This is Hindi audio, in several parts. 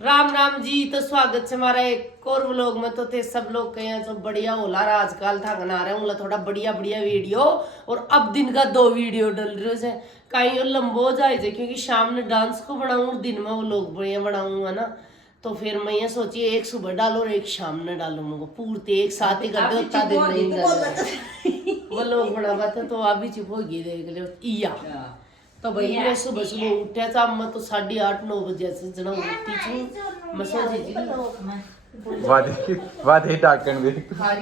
राम राम जी। तो स्वागत है हमारा एक और व्लॉग में। तो थे सब लोग कहे तो बढ़िया होला आजकल था बना रहे हूँ थोड़ा बढ़िया बढ़िया वीडियो। और अब दिन का 2 वीडियो डल रहे हैं कहीं और लंबो हो जाए क्योंकि शाम में डांस को बनाऊँ और दिन में वो लोग बढ़िया बनाऊंगा ना। तो फिर मैं ये सोची एक सुबह डालो और एक शाम में डालू मुझको पूर्ति एक साथ ही कर दो उतना दिन नहीं वो लोग बना था। तो आप भी चुप होगी देख लो इया। तो भाई मैं सुबह सुबह उठा था मैं तो 8:30-9 बजे से जना उठती थी मैं सोची थी वादे टाकन भी हाँ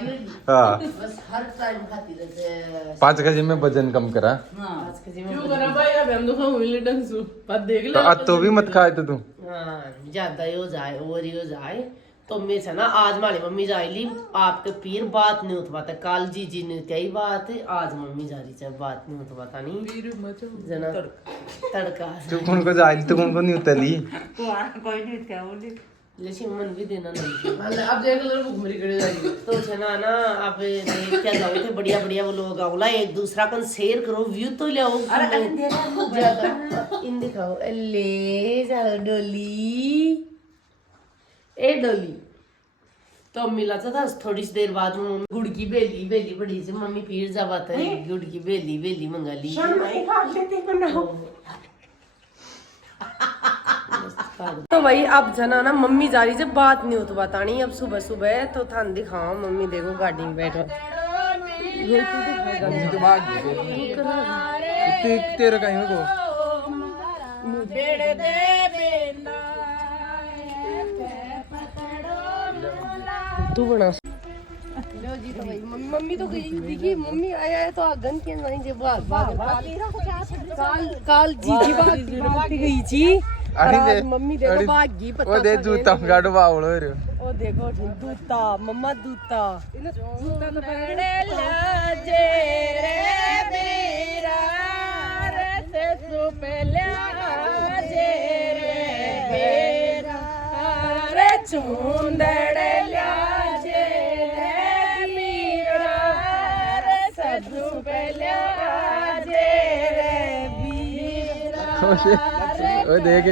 बस हर टाइम खाती रहते 5 गजे में वजन कम करा। 5 बजे में क्यों करा भाई अब हम तो खाऊंगे डंसू पर देख तो ले आज तो भी मत खाए तो तू। हाँ ज्यादा ही हो जाए और ही हो जाए। तो मैं से ना आज हमारी मम्मी जाएली आपके पीर बात नहीं होता पाता कल जी ने त्याई बात आज मम्मी जा रही चाहे बात नहीं होता पाता नहीं पीर मचो जना तड़का तू कौन को जाइल तो कौन को नहीं उतली कोई नहीं क्या बोली लेकिन मन भी देना नहीं अब देख ले भूख मरी करे जाएगी तो छना ना आप देख क्या जाओ थे बढ़िया बढ़िया वो लोग आउला एक दूसरा को शेयर करो व्यू तो ले आओ ज्यादा इन दिखाओ ले जाओ डोली ए डोली। तो मिला था थोड़ी सी देर बाद में गुड़ की बेली बेली बड़ी सी मम्मी पीर जावा था गुड़ की बेली बेली मंगा ली तो भाई अब जना ना मम्मी जा रही से बात नहीं होती बात नहीं अब सुबह सुबह तो थान दिखाओ मम्मी देखो गाड़ी में बैठो तेरे कहीं को तू बना लो जी। तो भाई मम्मी तो गई देखी मम्मी आया है तो आगन के नहीं जे काल जी बात गई जी आज मम्मी देखो भागी पता ओ दे जूता गाड़ो बावलो रे ओ देखो दूता मम्मा दूता दूता तो पकड़े लाजे रे मेरा रस सुपला जे रे मेरा रे चुंदड़ लाजे रे मेरा रस सुपला जे रे मेरा ओ देख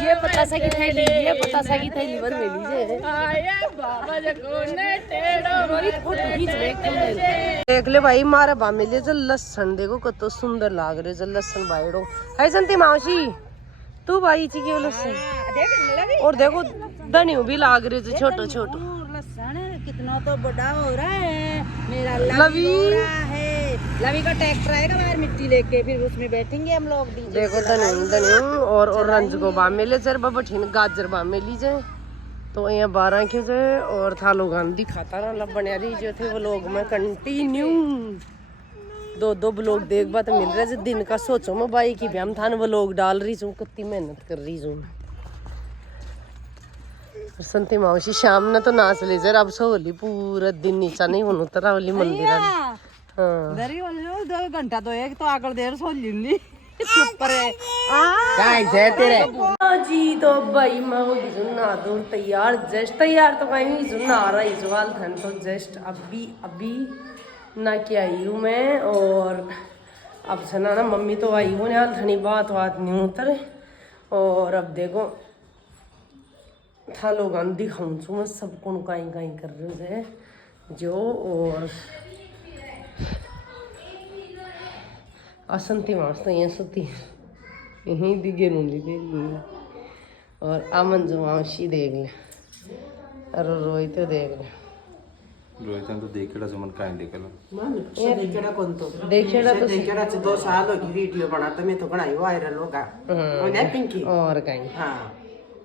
ये पता सा की थैली ये पता सा की थैली भर में लीजिए देख ले भाई मारे बा मिले जो लसन देखो कतो सुंदर लाग रहे जो लसन बाइडो है संती मावशी तू भाई ची क्यों लसन और देखो धनियो भी लाग रहे जो छोटो छोटो लसन कितना तो बड़ा हो रहा है मेरा लवी हो रहा है लवी का ट्रैक्टर आएगा बाहर मिट्टी लेके फिर उसमें बैठेंगे हम लोग देखो धनियो और रंज को बा मिले जर बठीन गाजर बा मिली जाए तो यहाँ 12 के जो और था लोग दिखाता रहा लब बनिया रही जो थे वो लोग में कंटिन्यू 2 ब्लॉग देख बात मिल रहा है दिन का सोचो मैं भाई की भी था वो लोग डाल रही हूँ कितनी मेहनत कर रही हूँ संती मावशी शाम ने तो नाच ले जर अब सोली पूरा दिन नीचा नहीं होने उतरा वाली मंदिर हाँ दरी वाले 2 घंटा तो एक तो आकर देर सो ली ऊपर है जी। तो भाई मैं हो गई ना दूर तैयार जस्ट तैयार तो कहीं सुनना आ रहा है सवाल था तो जस्ट अभी ना क्या आई हूँ मैं। और अब सुना ना मम्मी तो आई हूँ यार धनी बात नहीं उतरे। और अब देखो था लोग दिखाऊँ छू मैं सबको कहीं कहीं कर रहे थे जो। और असंती मास तो यहाँ सोती यहीं दिगे रूंदी दे और अमन जो मावशी देख ले अरे रोहित तो देख ले रोहित तो देखेड़ा जो मन काहे देखेड़ा कौन तो देखेड़ा तो देखेड़ा से 2 साल होगी वीडियो बनाता मैं तो बनाई वायरल होगा और पिंकी और कहीं हाँ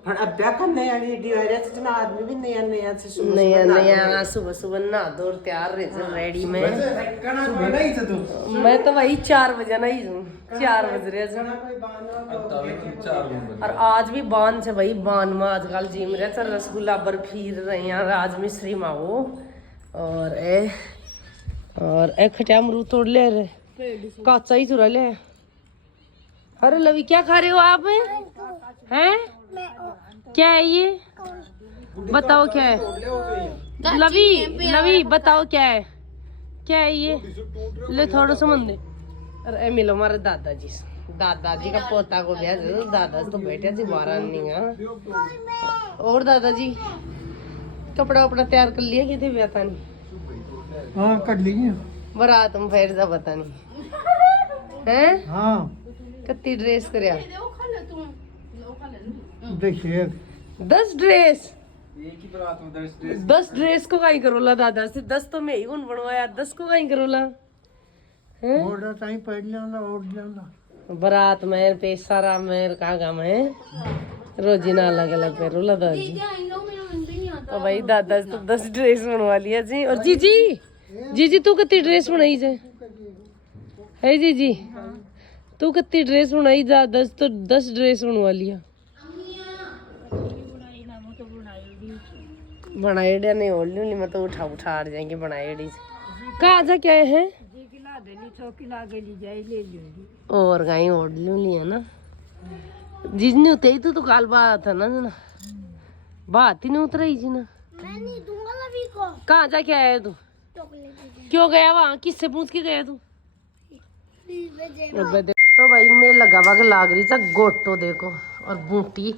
पर अब क्या कर नया वीडियो है जैसे ना आदमी भी नया से नया सुबह सुबह ना दौड़ तैयार रहे रेडी में मैं तो वही 4 बजे ना ही हूँ 4 बज रहे और आज भी बान से भाई बान में आजकल जिम रहे चल रसगुल्ला बर्फी रहे हैं राज मिश्री माओ और ए खटिया अमरूद तोड़ ले रे काचा ही चुरा ले। अरे लवी क्या खा रहे हो आप? हैं? क्या है ये? बताओ क्या है? लवी बताओ क्या है? क्या है ये? ले थोड़ा सा मन दे। अरे मिलो हमारे दादाजी से। दादाजी का पोता को ब्याह दे दो। दादाजी तो बैठे थे बारह नहीं। और दादाजी कपड़ा वपड़ा तैयार कर लिया कि थे ब्याह नहीं? हाँ कर लीजिए। बारात में फिर सा पता नहीं है। हाँ कितनी ड्रेस करया? देखिए 10 ड्रेस। 10 ड्रेस को कहीं करोला दादा से? 10 तो मैं ही कौन बनवाया, 10 को कहीं करोला हैं? ऑर्डर टाइम पढ़ लेना और लेना। बारात में पैसा रा में कागा में रोजीना अलग अलग पेरोला दादी। तो भाई दादा से तो 10 ड्रेस बनवा लिया जी। और जीजी तू कितनी ड्रेस बनाई जे है? जीजी तू कितनी ड्रेस बनाई? दादा से तो 10 ड्रेस बनवा लिया। बनाई डे नहीं ओढ़ लूंगी मैं तो उठा जाएंगे बनाई डी से। कहा जा क्या है? और गाय ओढ़ लूंगी है ना। जिसने उतरी तो काल बात है ना बात ही नहीं उतराई जी ना। मैं नहीं दूंगा लवी को। कहाँ जा क्या है तू? क्यों गया वहाँ? किससे पूछ के गया तू? तो भाई मैं लगावा के लाग रही था गोटो देखो और बूटी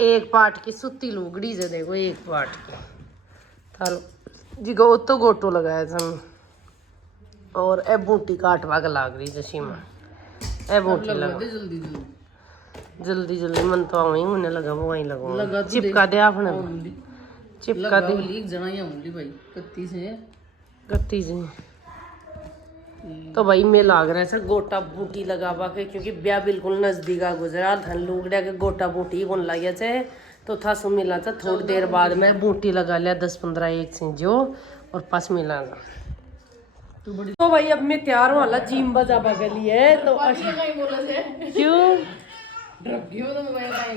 एक पार्ट की सुती लुगड़ी से देखो एक पार्ट की थालो जी गो तो गोटो लगाया था और ए बूटी काटवा के लाग रही थी सीमा। ए बूटी लगा जल्दी मन तो वहीं होने लगा वो वहीं लगा चिपका दे आपने चिपका दे भाई कत्ती से। तो भाई मैं लाग रहा है सर गोटा बूटी लगावा के क्योंकि ब्याह बिल्कुल नजदीक आ गुजरा धन लुगड़ा के गोटा बूटी कौन लग गया तो था सो मिला था। थोड़ी देर बाद मैं बूटी लगा लिया 10-15 एक से जो और पास मिला था। तो भाई अब मैं तैयार हूँ हाल जिम बजाबा के लिए। तो क्यों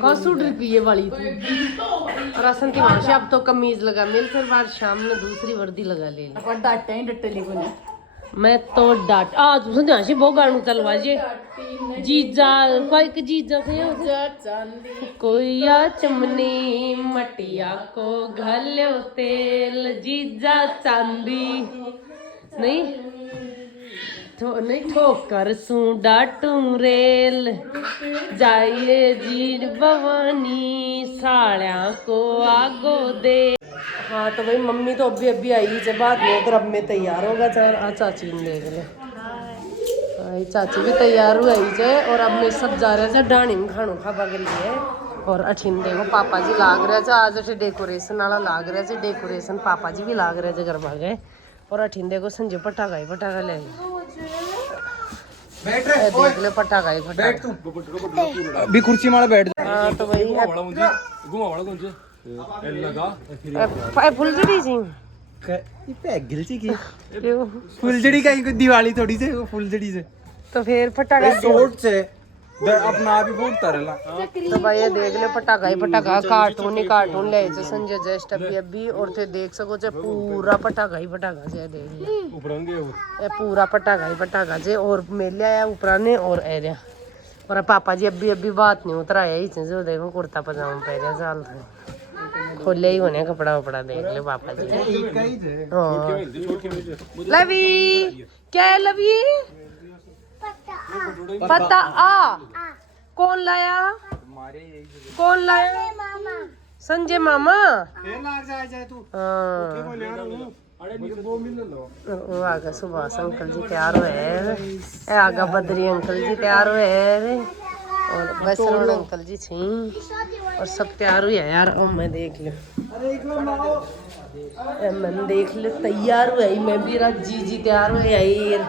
कौसू ड्रिपिए वाली थी और असन की माशे अब तो कमीज लगा मिल फिर बाद शाम में दूसरी वर्दी लगा ले ली। मैं तो डांट आज समझा बहुत गानू चलवा जे जीजा कोई जीजा कोई या चमनी मटिया को घल्यो तेल जीजा चांदी नहीं नहीं ठोकर सू डाटू रेल जाइए जीर भवानी साड़िया को आगो दे। हाँ तो भाई मम्मी तो अभी आई जब बाद में तो अब मैं तैयार होगा चाहे चाची ने देख ले। चाची भी तैयार हुई है और अब मैं सब जा रहे थे डाणी में खानू खाबा के लिए। और अठीन देखो पापा जी लाग रहे थे आज अठे डेकोरेशन वाला लाग रहे थे डेकोरेशन पापा जी भी लाग रहे थे गरबा गए। और अठीन देखो संजय पटाखा ही पटाखा ले देख ले पटाखा ही पटाखा अभी कुर्सी माला बैठ जा। हाँ तो भाई फुलझड़ी सी फुलझड़ी का दिवाली थोड़ी से फुलझड़ी से तो फिर पटाखा शॉर्ट से अपना आप ही फूटता रहला। तो भाई ये देख ले पटाखा ही पटाखा कार्टून ही कार्टून ले संजय जस्ट अभी और थे देख सको चे पूरा पटाखा ही पटाखा से देख ले ये पूरा पटाखा ही पटाखा से और मेले आया ऊपर ने और एरिया और पापा जी अभी बात नहीं उतराया ही जो देखो कुर्ता पजामा पहने साल खोले ही होने कपड़ा वपड़ा देख ले पापा जी। लवी क्या है लवी पता आ कौन लाया संजय मामा। आगा सुभाष अंकल जी तैयार हुए आगा बद्री अंकल जी तैयार हुए और बसरोन अंकल जी थी और सब तैयार हुए यार। और मैं देख लो मैं देख लो तैयार हुए मैं भी जी तैयार हुए यार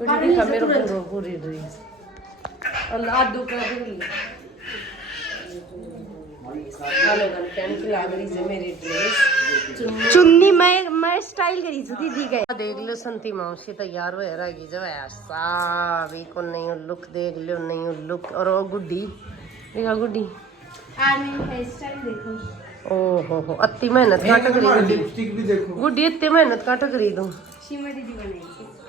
मेरे पूरी ड्रेस लाडू का मेरी ड्रेस चुन्नी मैं स्टाइल करी थी दीदी के। देख लो संती मौसी तैयार हो रहेगी जब ऐसा भी को नहीं लुक देख लो नहीं लुक। और वो गुड्डी देखा गुड्डी ओहो हो अति मेहनत काट करी गुड्डी इतनी मेहनत काट करी तू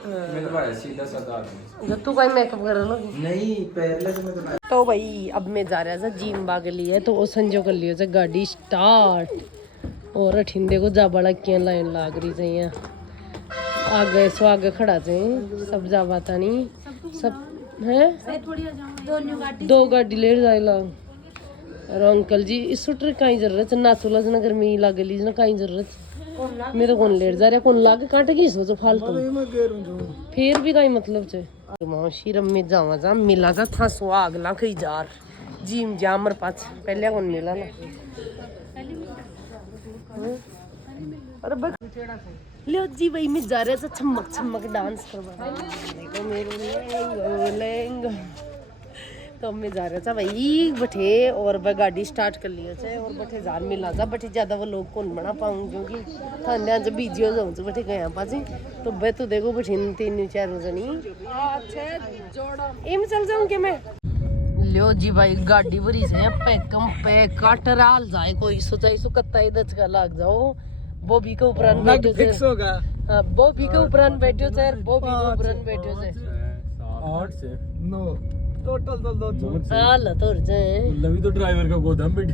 मैं तो भाई सीधा साधा आदमी जो तू कहीं मेकअप कर लो नहीं पहले तो मैं तो तो भाई अब मैं जा रहा था जिम बाग लिए तो वो संजो कर लियो से गाड़ी स्टार्ट और अठिंदे को जा बड़ा क्या लाइन लाग रही चाहिए आगे सो आगे खड़ा थे सब जा पाता नहीं सब है दो गाड़ी ले जाएला और अंकल जी इस सूटर कहीं जरूरत ना चूल्हा ना गर्मी लाग गली ना कहीं जरूरत मेरे कौन लेट जा रहा कौन लाग काट गई सोचो फालतू फिर भी कहीं मतलब से माशी रम्मी जावा जा मिला जा था सो अगला कई जार जिम जा मर पास पहले कौन मिला ना अरे लो जी भाई मैं जा रहा था छमक छमक डांस करवा देखो मेरे लेंगे तो मैं जा रहा था भाई बठे और वह गाड़ी स्टार्ट कर लिया थे और बठे जार मिला था बठे ज़्यादा वो लोग कौन बना पाऊँ क्योंकि ठंडे जब बिजी हो जाऊँ तो बठे गया पास तो मैं तो देखो बठे 3-4 जनी एम चल जाऊँ कि मैं लियो जी भाई गाड़ी भरी से पैकम पैक काटर हाल जाए कोई सोचा इसो कत्ता ही दच का लाग जाओ वो भी के ऊपर बैठो से हां वो भी के ऊपर बैठो से वो भी के ऊपर बैठो से 8 से 9 टोटल तो हाल तो जाए लवी तो ड्राइवर का गोदाम बैठे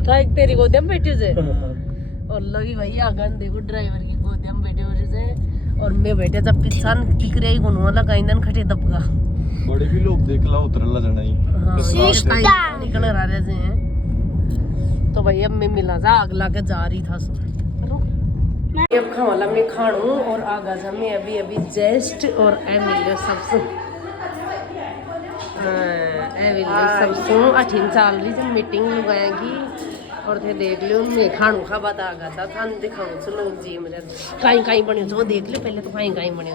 ट्रक तेरी गोदाम बैठे से और लगी भाई आगन देखो ड्राइवर की गोदाम बैठे हो से और मैं बैठे था पिछान टिक रही गुन वाला काइंदन खटे दबगा बड़े भी लोग देख ला उतरला जाना ही हां निकल रहा रहे से हैं तो भाई अब मैं मिला था अगला के जा रही था सो अब खावाला मैं खाणू और आगा जा मैं अभी अभी जस्ट और ए मिले सबसे ए मिले सबसे 18 साल री जब मीटिंग लगाएगी और थे देख लियो मैं खाणू खा बात आगा था थान दिखाऊं से लोग जी मेरे काई काई बनियो तो देख लियो पहले तो काई काई बनियो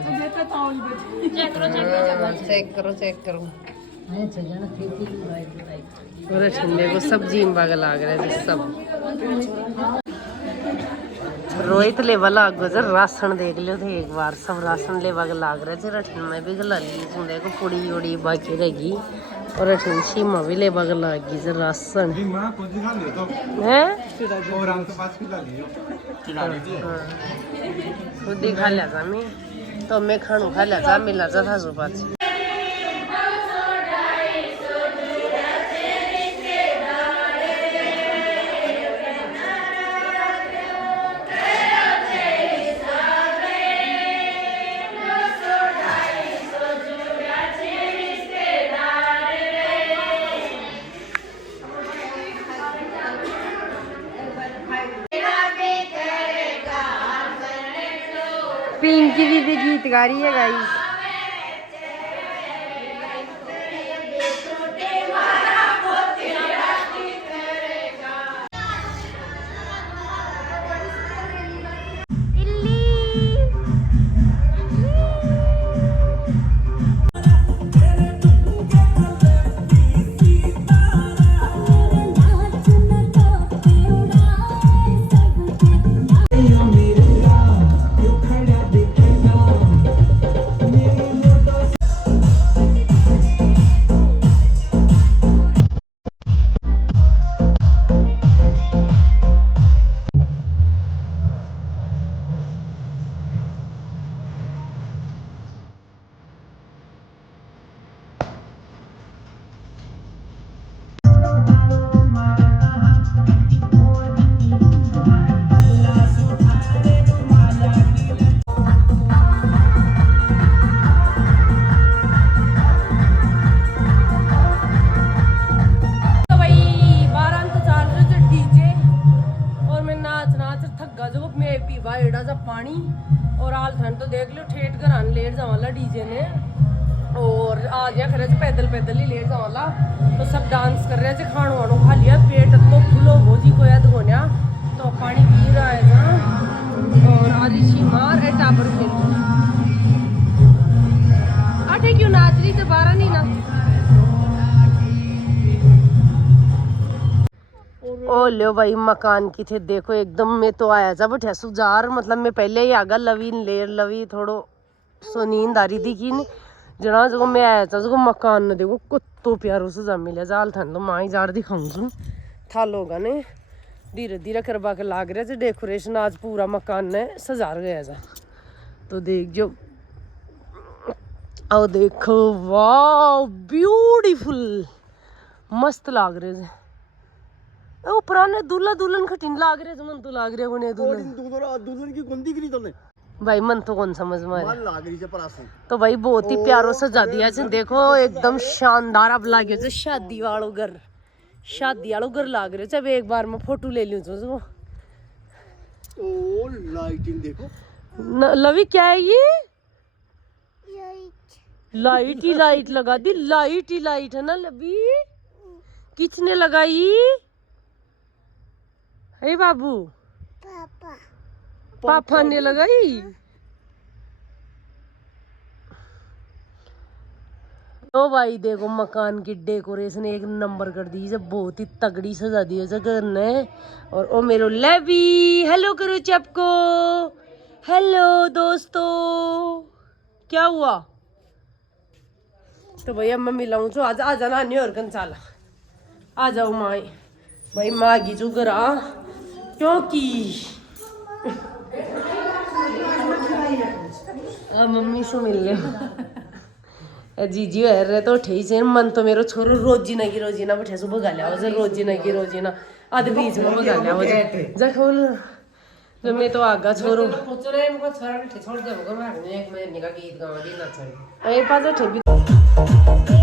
चेक करो और ठंडे को सब जिम बाग लाग रहा है सब रोहित लेवल आग गुजर राशन देख लियो थे एक बार सब राशन लेवा के लाग रहे थे रठन में भी गला ली सुन को पुड़ी उड़ी बाकी रहेगी और रठन सीमा भी लेवा के लाग गई सर राशन है खुद ही खा लिया था मैं तो मैं खानू खा लिया था मिला था सुबह पिंकी दीदी गीत गा रही है गाइस पानी और हाल ठंड तो देख लो ठेठ घर आने लेट जावाला डीजे ने और आ गया खरे पैदल पैदल ही लेट जावाला तो सब डांस कर रहे थे खाणो वाणो खा लिया पेट तो फुलो भोजी को याद होने तो पानी पी रहा है ना और आधी मार ए टाबर खेल आठे क्यों नाच रही तो 12 नहीं ना ओ लो भाई मकान की थे देखो एकदम में तो आया था बट सुजार मतलब मैं पहले ही आगा लवी थोड़ो सो नींद आ रही थी कि जना जो मैं आया था जो मकान ने देखो कुत्तो प्यारो से जा मिले जाल ठंड माँ ही जार दिखाऊं सुन था लोग ने धीरे धीरे करवा के लाग रहे थे डेकोरेशन आज पूरा मकान ने सजार गया था तो देख जो आओ देखो वाह ब्यूटीफुल मस्त लाग रहे थे वो पुराने दूल्हा दुल्हन खटिन लाग रहे थे मन तो लाग रहे होने दुल्हन की गुंदी करी तुमने भाई मन तो कौन समझ में आ रहा। लाग रही है परासी तो भाई बहुत ही प्यारो सजा दिया है देखो एकदम शानदार अब लागे जो शादी वालों घर लाग रहे जब एक बार मैं फोटो ले लूं तो ओ लाइटिंग देखो लवी क्या है ये लाइट ही लाइट लगा दी लाइट ही लाइट है ना लवी किसने लगाई हे बाबू पापा ने लगाई तो भाई देखो मकान की डेकोरेशन एक नंबर कर दी बहुत ही तगड़ी सजा दी है घर ने और ओ मेरो लेवी हेलो करो सबको हेलो दोस्तों क्या हुआ तो भैया मैं मिलाऊं तो आज आ जाना नहीं और कंचाला आ जाओ माँ भाई माँ की जो घर आ क्योंकि मम्मी से मिल ले जीजी है रहे तो ठीक से मन तो मेरो छोरो रोजीना बैठे सुबह गा लिया रोजीना आधे बीच में बगा लिया जा खोल जब मैं तो आगा छोरो छोड़ दे एक महीने का गीत गावा दी ना छोड़ ए पास ठेबी